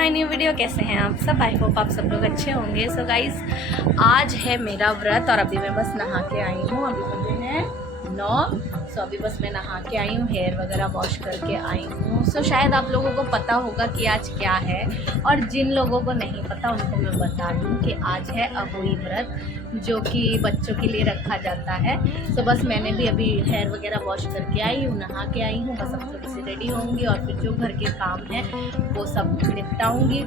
My new video. कैसे हैं आप सब? आई होप आप सब लोग अच्छे होंगे। सो गाइस, आज है मेरा व्रत और अभी मैं बस नहा के आई हूँ। अभी बजे हैं 9। सो अभी बस मैं नहा के आई हूँ, हेयर वगैरह वॉश करके आई हूँ। सो शायद आप लोगों को पता होगा कि आज क्या है, और जिन लोगों को नहीं पता उनको मैं बता दूँ कि आज है अहोई व्रत, जो कि बच्चों के लिए रखा जाता है। सो बस मैंने भी अभी हेयर वगैरह वॉश करके आई हूँ, नहा के आई हूँ। बस अब थोड़ी सी रेडी होंगी और फिर जो घर के काम है वो सब निपटाऊँगी।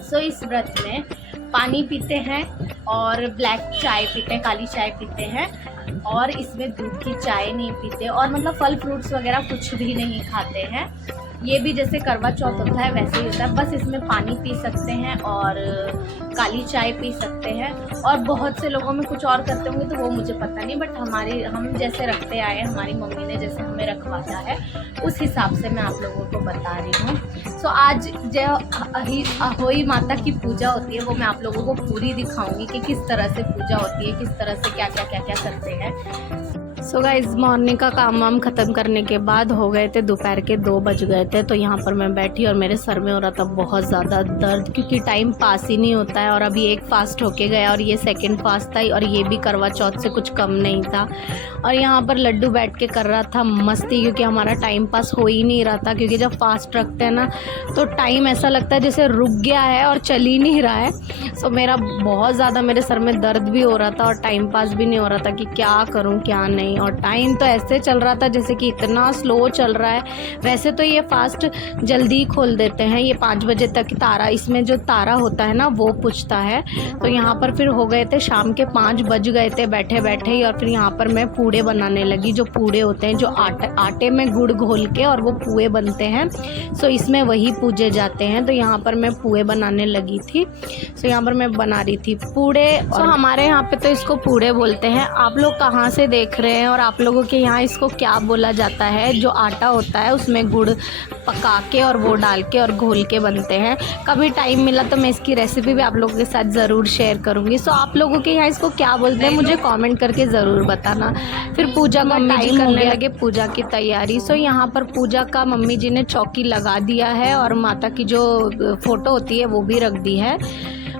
सो इस व्रत में पानी पीते हैं और ब्लैक चाय पीते हैं, काली चाय पीते हैं, और इसमें दूध की चाय नहीं पीते, और मतलब फल फ्रूट्स वगैरह कुछ भी नहीं खाते हैं। ये भी जैसे करवा चौथ होता है वैसे ही होता है, बस इसमें पानी पी सकते हैं और काली चाय पी सकते हैं। और बहुत से लोगों में कुछ और करते होंगे तो वो मुझे पता नहीं, बट हम जैसे रखते आए, हमारी मम्मी ने जैसे हमें रखवाया है उस हिसाब से मैं आप लोगों को बता रही हूँ। सो आज जो अहोई माता की पूजा होती है वो मैं आप लोगों को पूरी दिखाऊंगी कि किस तरह से पूजा होती है, किस तरह से क्या करते हैं। सो गाइस, मॉर्निंग का काम वाम ख़त्म करने के बाद हो गए थे दोपहर के 2 बज गए थे। तो यहाँ पर मैं बैठी और मेरे सर में हो रहा था बहुत ज़्यादा दर्द, क्योंकि टाइम पास ही नहीं होता है। और अभी एक फास्ट होके गया और ये सेकंड फास्ट था, और ये भी करवा चौथ से कुछ कम नहीं था। और यहाँ पर लड्डू बैठ के कर रहा था मस्ती, क्योंकि हमारा टाइम पास हो ही नहीं रहा था। क्योंकि जब फास्ट रखते हैं ना तो टाइम ऐसा लगता है जैसे रुक गया है और चल ही नहीं रहा है। सो मेरा बहुत ज़्यादा मेरे सर में दर्द भी हो रहा था और टाइम पास भी नहीं हो रहा था कि क्या करूँ क्या नहीं। और टाइम तो ऐसे चल रहा था जैसे कि इतना स्लो चल रहा है। वैसे तो ये फास्ट जल्दी खोल देते हैं, ये 5 बजे तक तारा, इसमें जो तारा होता है ना वो पूछता है। तो यहाँ पर फिर हो गए थे शाम के 5 बज गए थे बैठे बैठे ही। और फिर यहाँ पर मैं पूड़े बनाने लगी। जो पूड़े होते हैं जो आटे में गुड़ घोल के और वो पुए बनते हैं, सो इसमें वही पूजे जाते हैं। तो यहाँ पर मैं पुए बनाने लगी थी। सो यहाँ पर मैं बना रही थी पूड़े, और हमारे यहाँ पे तो इसको पूड़े बोलते हैं। आप लोग कहाँ से देख रहे हैं और आप लोगों के यहाँ इसको क्या बोला जाता है? जो आटा होता है उसमें गुड़ पका के और वो डाल के और घोल के बनते हैं। कभी टाइम मिला तो मैं इसकी रेसिपी भी आप लोगों के साथ ज़रूर शेयर करूँगी। सो आप लोगों के यहाँ इसको क्या बोलते हैं मुझे कमेंट करके ज़रूर बताना। फिर पूजा का टाइम करने लगे, पूजा की तैयारी। सो यहाँ पर पूजा का मम्मी जी ने चौकी लगा दिया है और माता की जो फ़ोटो होती है वो भी रख दी है।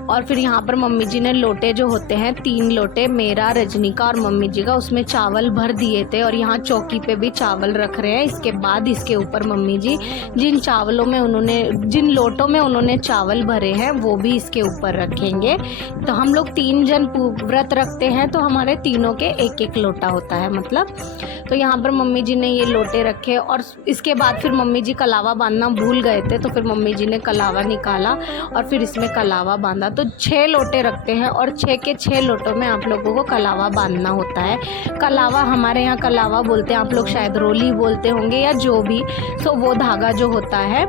और फिर यहाँ पर मम्मी जी ने लोटे जो होते हैं 3 लोटे, मेरा, रजनी का और मम्मी जी का, उसमें चावल भर दिए थे। और यहाँ चौकी पे भी चावल रख रहे हैं। इसके बाद इसके ऊपर मम्मी जी जिन लोटों में उन्होंने चावल भरे हैं वो भी इसके ऊपर रखेंगे। तो हम लोग 3 जन व्रत रखते हैं तो हमारे तीनों के 1-1 लोटा होता है मतलब। तो यहाँ पर मम्मी जी ने ये लोटे रखे, और इसके बाद फिर मम्मी जी कलावा बांधना भूल गए थे, तो फिर मम्मी जी ने कलावा निकाला और फिर इसमें कलावा बांधा। तो 6 लोटे रखते हैं और 6 के 6 लोटों में आप लोगों को कलावा बांधना होता है। कलावा हमारे यहाँ कलावा बोलते हैं, आप लोग शायद रोली बोलते होंगे या जो भी। सो वो धागा जो होता है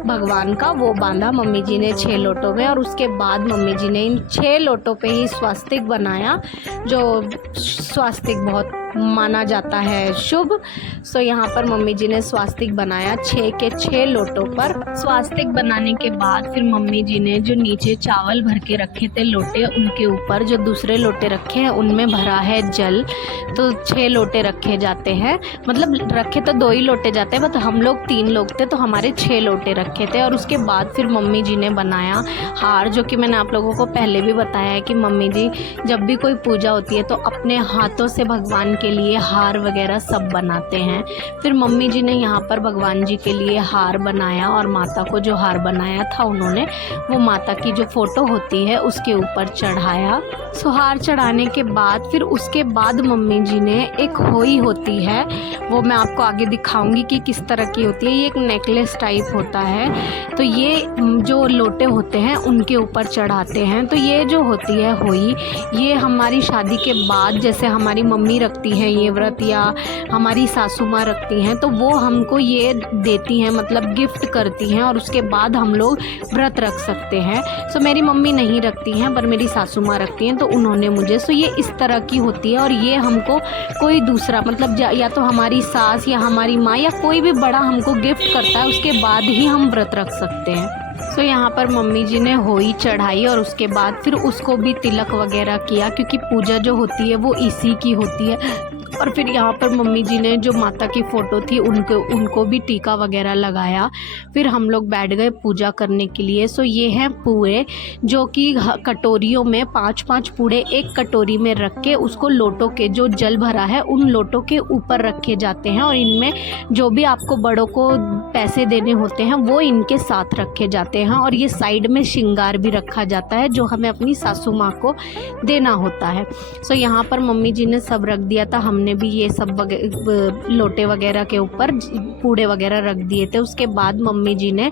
भगवान का वो बांधा मम्मी जी ने 6 लोटों में। और उसके बाद मम्मी जी ने इन 6 लोटों पे ही स्वास्तिक बनाया, जो स्वास्तिक बहुत माना जाता है शुभ। सो यहाँ पर मम्मी जी ने स्वास्तिक बनाया 6 के 6 लोटों पर। स्वास्तिक बनाने के बाद फिर मम्मी जी ने जो नीचे चावल भर के रखे थे लोटे, उनके ऊपर जो दूसरे लोटे रखे हैं उनमें भरा है जल। तो 6 लोटे रखे जाते हैं, मतलब रखे तो 2 ही लोटे जाते हैं, बट हम लोग 3 लोग थे तो हमारे 6 लोटे रखे थे। और उसके बाद फिर मम्मी जी ने बनाया हार, जो कि मैंने आप लोगों को पहले भी बताया है कि मम्मी जी जब भी कोई पूजा होती है तो अपने हाथों से भगवान के लिए हार वगैरह सब बनाते हैं। फिर मम्मी जी ने यहाँ पर भगवान जी के लिए हार बनाया, और माता को जो हार बनाया था उन्होंने वो माता की जो फ़ोटो होती है उसके ऊपर चढ़ाया। सो हार चढ़ाने के बाद फिर उसके बाद मम्मी जी ने एक होई होती है, वो मैं आपको आगे दिखाऊंगी कि किस तरह की होती है। ये एक नेकलेस टाइप होता है, तो ये जो लोटे होते हैं उनके ऊपर चढ़ाते हैं। तो ये जो होती है होई, ये हमारी शादी के बाद जैसे हमारी मम्मी रखती है ये व्रत, या हमारी सासू माँ रखती हैं, तो वो हमको ये देती हैं, मतलब गिफ्ट करती हैं, और उसके बाद हम लोग व्रत रख सकते हैं। सो मेरी मम्मी नहीं रखती हैं पर मेरी सासू माँ रखती हैं, तो उन्होंने मुझे, सो ये इस तरह की होती है। और ये हमको कोई दूसरा, मतलब या तो हमारी सास या हमारी माँ या कोई भी बड़ा हमको गिफ्ट करता है, उसके बाद ही हम व्रत रख सकते हैं। सो यहाँ पर मम्मी जी ने होई चढ़ाई और उसके बाद फिर उसको भी तिलक वगैरह किया, क्योंकि पूजा जो होती है वो इसी की होती है। और फिर यहाँ पर मम्मी जी ने जो माता की फ़ोटो थी उनको भी टीका वगैरह लगाया। फिर हम लोग बैठ गए पूजा करने के लिए। सो ये हैं पूए, जो कि कटोरियों में 5-5 पूड़े एक कटोरी में रख के उसको लोटों के जो जल भरा है उन लोटों के ऊपर रखे जाते हैं, और इनमें जो भी आपको बड़ों को पैसे देने होते हैं वो इनके साथ रखे जाते हैं। और ये साइड में श्रृंगार भी रखा जाता है जो हमें अपनी सासू माँ को देना होता है। सो यहाँ पर मम्मी जी ने सब रख दिया था, हमने भी ये सब लोटे वगैरह के ऊपर पूड़े वगैरह रख दिए थे। उसके बाद मम्मी जी ने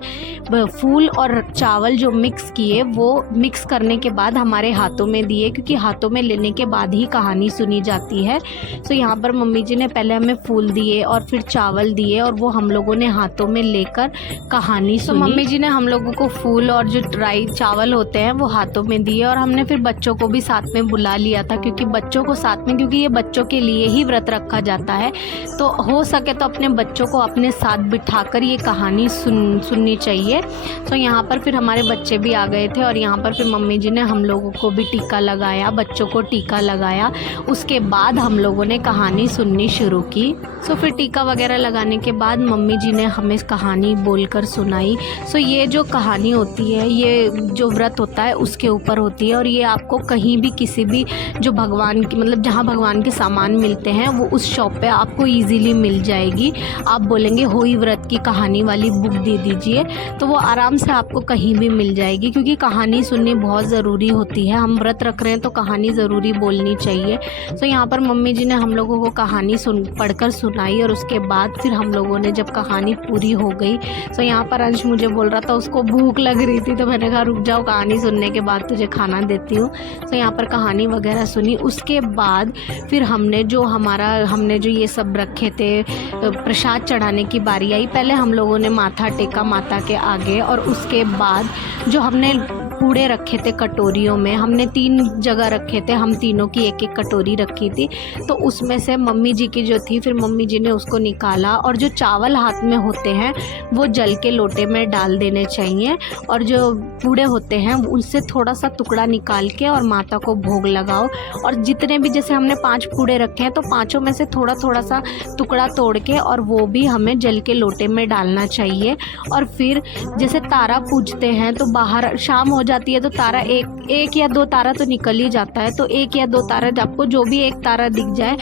फूल और चावल जो मिक्स किए वो मिक्स करने के बाद हमारे हाथों में दिए, क्योंकि हाथों में लेने के बाद ही कहानी सुनी जाती है। सो यहाँ पर मम्मी जी ने पहले हमें फूल दिए और फिर चावल दिए, और वो हम लोगों ने हाथों में लेकर कहानी सुनी। मम्मी जी ने हम लोगों को फूल और जो ड्राई चावल होते हैं वो हाथों में दिए, और हमने फिर बच्चों को भी साथ में बुला लिया था, क्योंकि बच्चों को साथ में, क्योंकि ये बच्चों के लिए ही व्रत रखा जाता है, तो हो सके तो अपने बच्चों को अपने साथ बिठाकर ये कहानी सुननी चाहिए। तो यहाँ पर फिर हमारे बच्चे भी आ गए थे, और यहाँ पर फिर मम्मी जी ने हम लोगों को भी टीका लगाया, बच्चों को टीका लगाया। उसके बाद हम लोगों ने कहानी सुननी शुरू की। सो फिर टीका वगैरह लगाने के बाद मम्मी जी ने हमें कहानी बोलकर सुनाई। सो ये जो कहानी होती है, ये जो व्रत होता है उसके ऊपर होती है, और ये आपको कहीं भी किसी भी जो भगवान की, मतलब जहाँ भगवान के सामान मिलते हैं वो उस शॉप पे आपको इजीली मिल जाएगी। आप बोलेंगे होई व्रत की कहानी वाली बुक दे दीजिए, तो वो आराम से आपको कहीं भी मिल जाएगी, क्योंकि कहानी सुननी बहुत ज़रूरी होती है। हम व्रत रख रहे हैं तो कहानी ज़रूरी बोलनी चाहिए। तो यहाँ पर मम्मी जी ने हम लोगों को कहानी पढ़कर सुनाई, और उसके बाद फिर हम लोगों ने जब कहानी पूरी हो गई, तो यहाँ पर अंश मुझे बोल रहा था उसको भूख लग रही थी, तो मैंने कहा रुक जाओ, कहानी सुनने के बाद तुझे खाना देती हूँ। तो यहाँ पर कहानी वगैरह सुनी। उसके बाद फिर हमने जो ये सब रखे थे प्रसाद चढ़ाने की बारी आई। पहले हम लोगों ने माथा टेका माता के आगे, और उसके बाद जो हमने पूड़े रखे थे कटोरियों में, हमने 3 जगह रखे थे, हम तीनों की एक एक कटोरी रखी थी, तो उसमें से मम्मी जी की जो थी, फिर मम्मी जी ने उसको निकाला, और जो चावल हाथ में होते हैं वो जल के लोटे में डाल देने चाहिए, और जो पूड़े होते हैं उनसे थोड़ा सा टुकड़ा निकाल के और माता को भोग लगाओ। और जितने भी, जैसे हमने 5 पूड़े रखे हैं तो 5 में से थोड़ा थोड़ा सा टुकड़ा तोड़ के और वो भी हमें जल के लोटे में डालना चाहिए। और फिर जैसे तारा पूजते हैं तो बाहर शाम हो जाती है तो तारा एक या 2 तारा तो निकल ही जाता है, तो 1 या 2 तारा, आपको जो भी एक तारा दिख जाए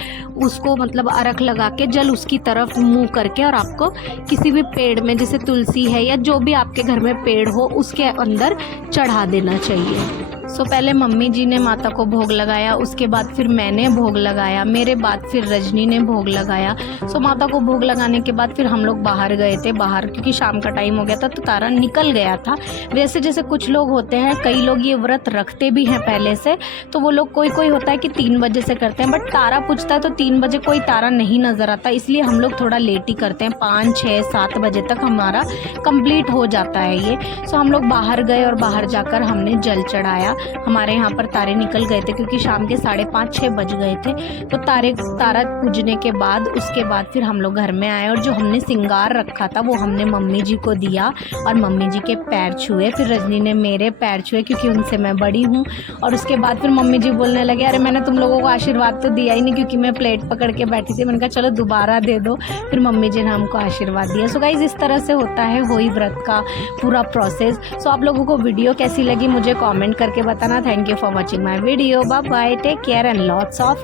उसको मतलब अर्घ लगा के जल उसकी तरफ मुंह करके, और आपको किसी भी पेड़ में, जैसे तुलसी है या जो भी आपके घर में पेड़ हो उसके अंदर चढ़ा देना चाहिए। सो पहले मम्मी जी ने माता को भोग लगाया, उसके बाद फिर मैंने भोग लगाया, मेरे बाद फिर रजनी ने भोग लगाया। सो माता को भोग लगाने के बाद फिर हम लोग बाहर गए थे, क्योंकि शाम का टाइम हो गया था तो तारा निकल गया था। वैसे जैसे कुछ लोग होते हैं, कई लोग ये व्रत रखते भी हैं पहले से, तो वो लोग कोई होता है कि 3 बजे से करते हैं, बट तारा पूछता है तो 3 बजे कोई तारा नहीं नज़र आता, इसलिए हम लोग थोड़ा लेट ही करते हैं। 5, 6, 7 बजे तक हमारा कंप्लीट हो जाता है ये। सो हम लोग बाहर गए और बाहर जाकर हमने जल चढ़ाया। हमारे यहाँ पर तारे निकल गए थे क्योंकि शाम के 5:30, 6 बज गए थे, तो तारा पूजने के बाद उसके बाद फिर हम लोग घर में आए, और जो हमने श्रृंगार रखा था वो हमने मम्मी जी को दिया और मम्मी जी के पैर छुए। फिर रजनी ने मेरे पैर छुए क्योंकि उनसे मैं बड़ी हूँ, और उसके बाद फिर मम्मी जी बोलने लगे, अरे मैंने तुम लोगों को आशीर्वाद तो दिया ही नहीं, क्योंकि मैं प्लेट पकड़ के बैठी थी। मैंने कहा चलो दोबारा दे दो। फिर मम्मी जी ने हमको आशीर्वाद दिया। सो गाइज, इस तरह से होता है होई व्रत का पूरा प्रोसेस। सो आप लोगों को वीडियो कैसी लगी मुझे कमेंट करके बताना। Thank you for watching my video. Bye bye, take care and lots of